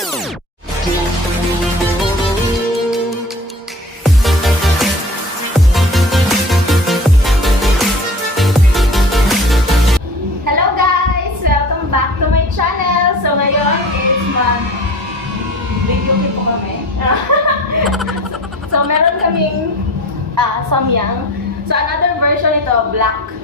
Hello guys! Welcome back to my channel. So ngayon is video clip po kami. So meron kaming samyang. So another version ito, black.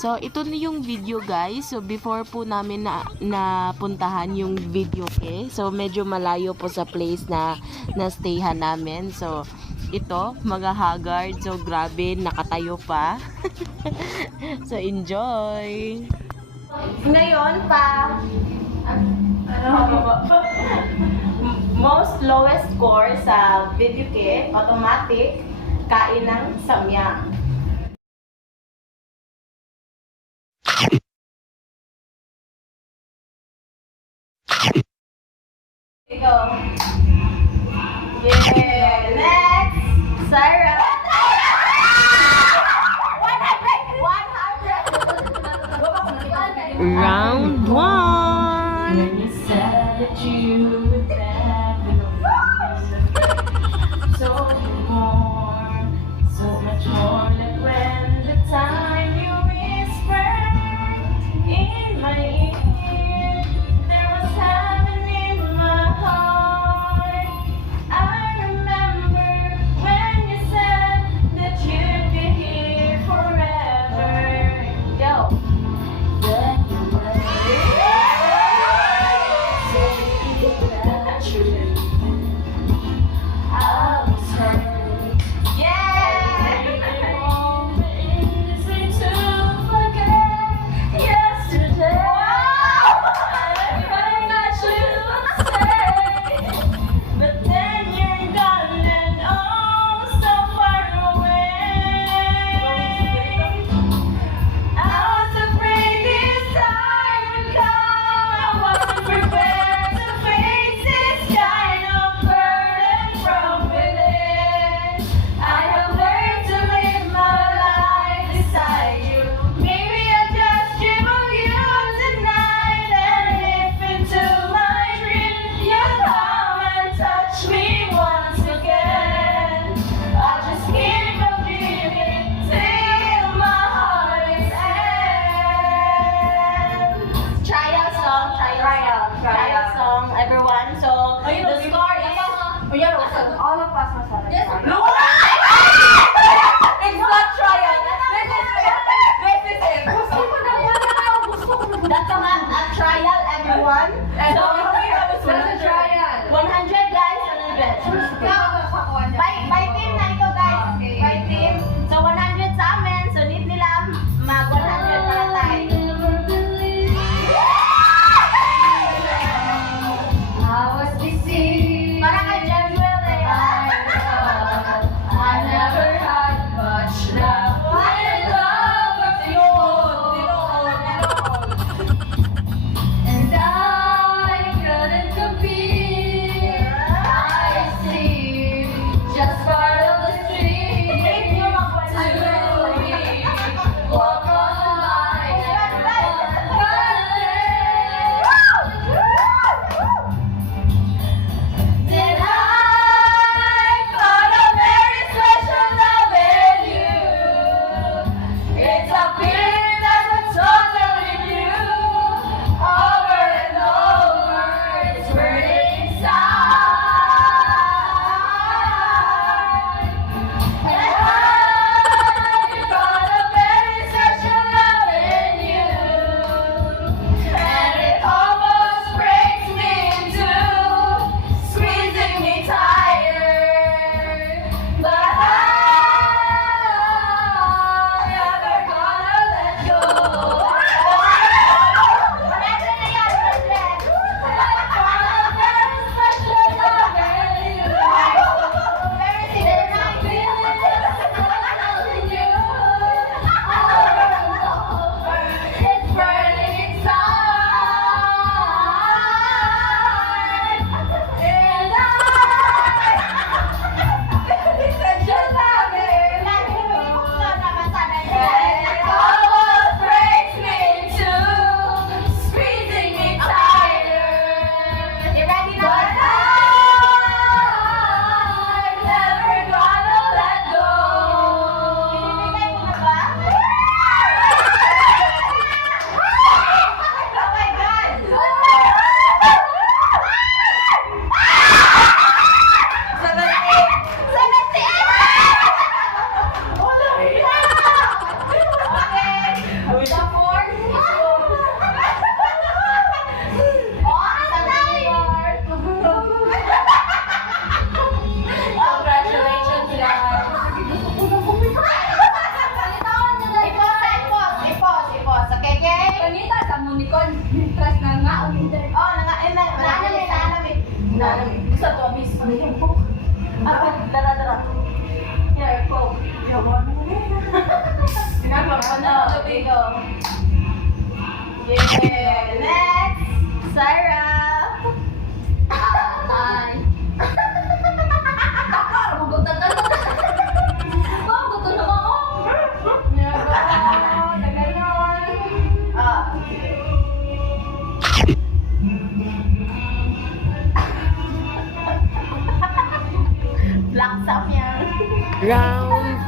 So, ito na yung video guys. So, before po namin napuntahan yung video so medyo malayo po sa place na stayhan namin. So, ito, mga haggard. So, grabe, nakatayo pa. So, enjoy! Ngayon most lowest score sa video kit, automatic, kain ng samyang. Go. Yeah. Next, Sarah. 100. Round 1! When you said that you would never so much more than when the time you whispered in my ear, there was heaven in my heart. I remember when you said that you'd be here forever. Go. Then you left.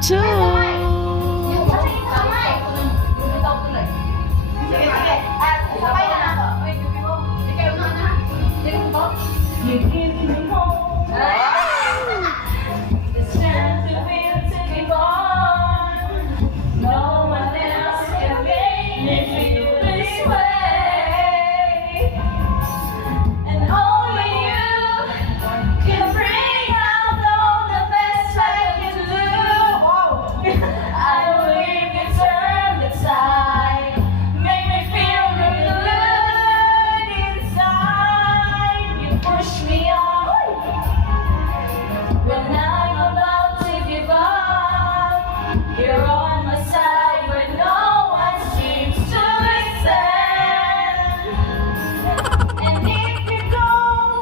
2. Yung kamay, kamay. Sige, sige. Sabay na ako. Ikaw na. You give me hope, the strength to will to keep on. No one else can make me feel this way, and only you can bring out all the best I can do. I believe you turn the tide, make me feel really good inside. You push me on when I'm about to give up. You're on my side when no one seems to listen. And if you go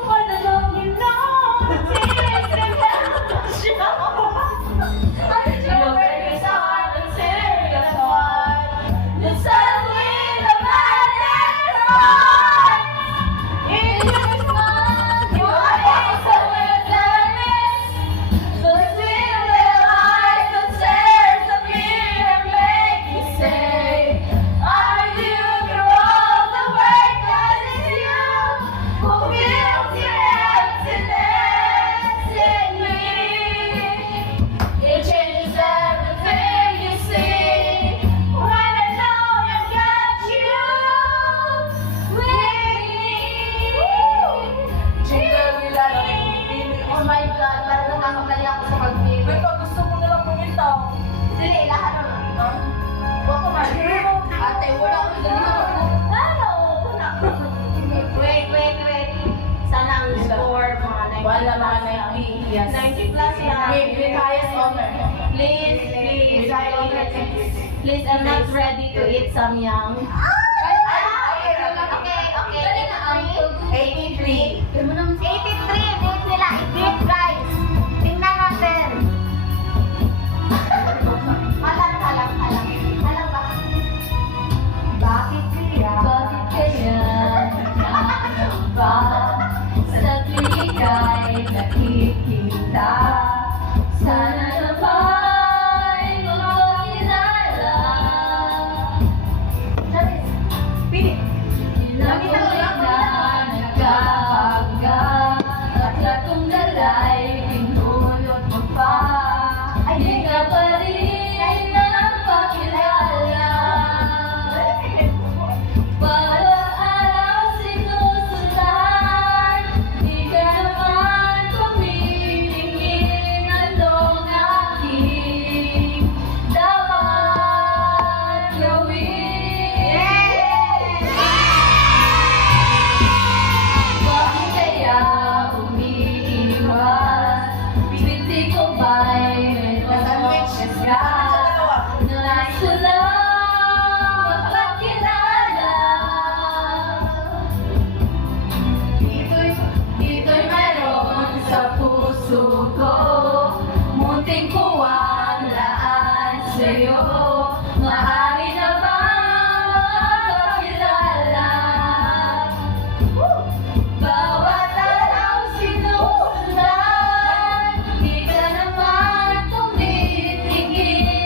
for the love, you know the tears can help show. You'll break his heart until you're apart. Then suddenly the madness starts. It is not your face that will darkness, but still there lies the tears of me that make me say, are you through all the work that is you who fills your emptiness in me? It changes everything you see when I know I've got you with me. Oh my God, parang nakakamali ako sa pag-feel. Gusto mo na lang bumitaw. Dili, lahat naman. Huwag ko ma-hero. Ate, wala ko dali na ako. Ano? Wait. Sana ang score mga 90. Wala mga 90. Yes. 90 plus lang. With highest honor. Please. Please, I'm not ready to eat samyang. Okay. 83. 83. Date nila. I-beat, guys. Tingnan natin. Halang ba? Bakit kaya? Ba sa tuwing nakikita, sana naba'y makakilala. Inabulit na nagkabangga, at latong dalay pinulot mo pa. Di ka pa rin napakilala. Bawat araw sinusundan, di ka naman tumitingin. Anong aking dapat gawin? Bakit kaya umiiwas? Binti ko ba'y mayroong sasya? Nais ko lang mapakilala. Ito'y mayroon sa puso ko, munting kuwalaan sa'yo. Maaari na bang makakilala? Bawat araw sinusundan, di ka naman tumitingin.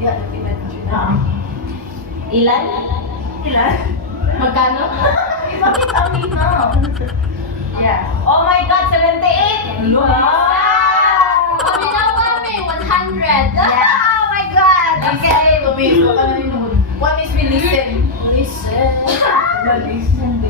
Ilan? Ilan? Magkano? Bakit ang ina? Yeah. Oh my God, 78! Wow! Kami na kami, 100! Oh my God! Okay, Lumis ka pa na rin. What is we listen? listen. Listen.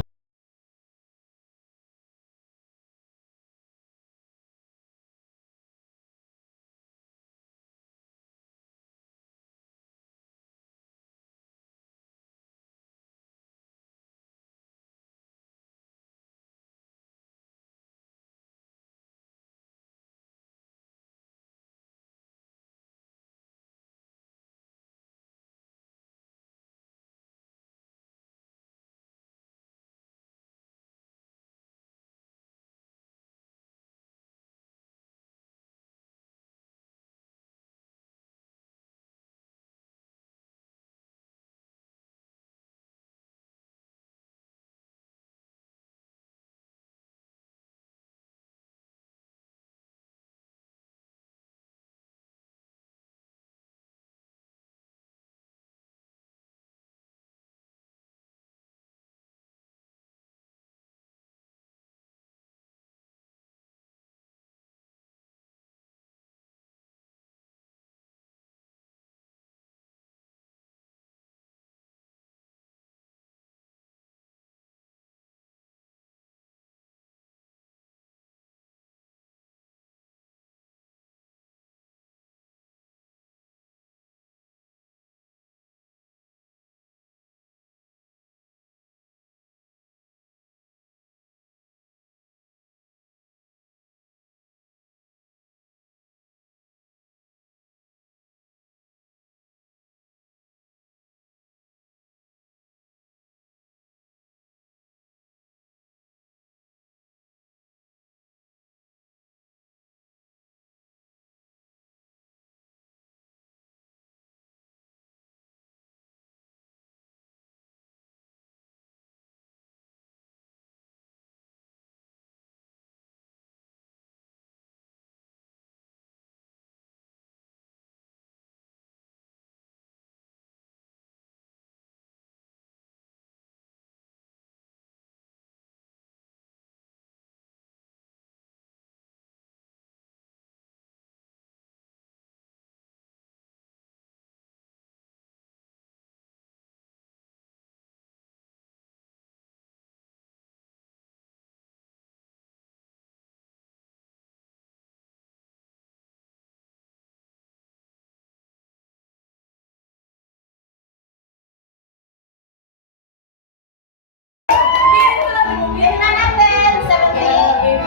Yun na natin, 78.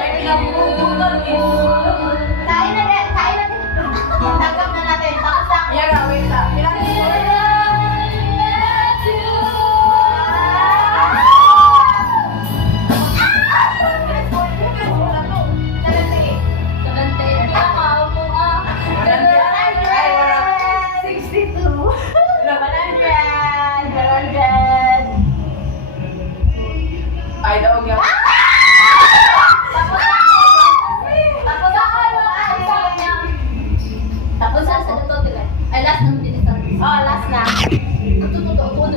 May pinabubutan eh. Kain na din, kain na din. Tanggap na natin, tapos lang. Yeah, nga, wait lang. Ay, daw nga. Tapos na sa ito, diba? Ay, last na din ito. Oh, last na.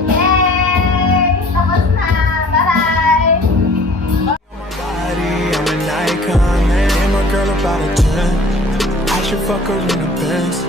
Yay! Tapos na! Bye-bye! Body, I'm an icon, man. And my girl about a 10. I should fuck her in a Benz.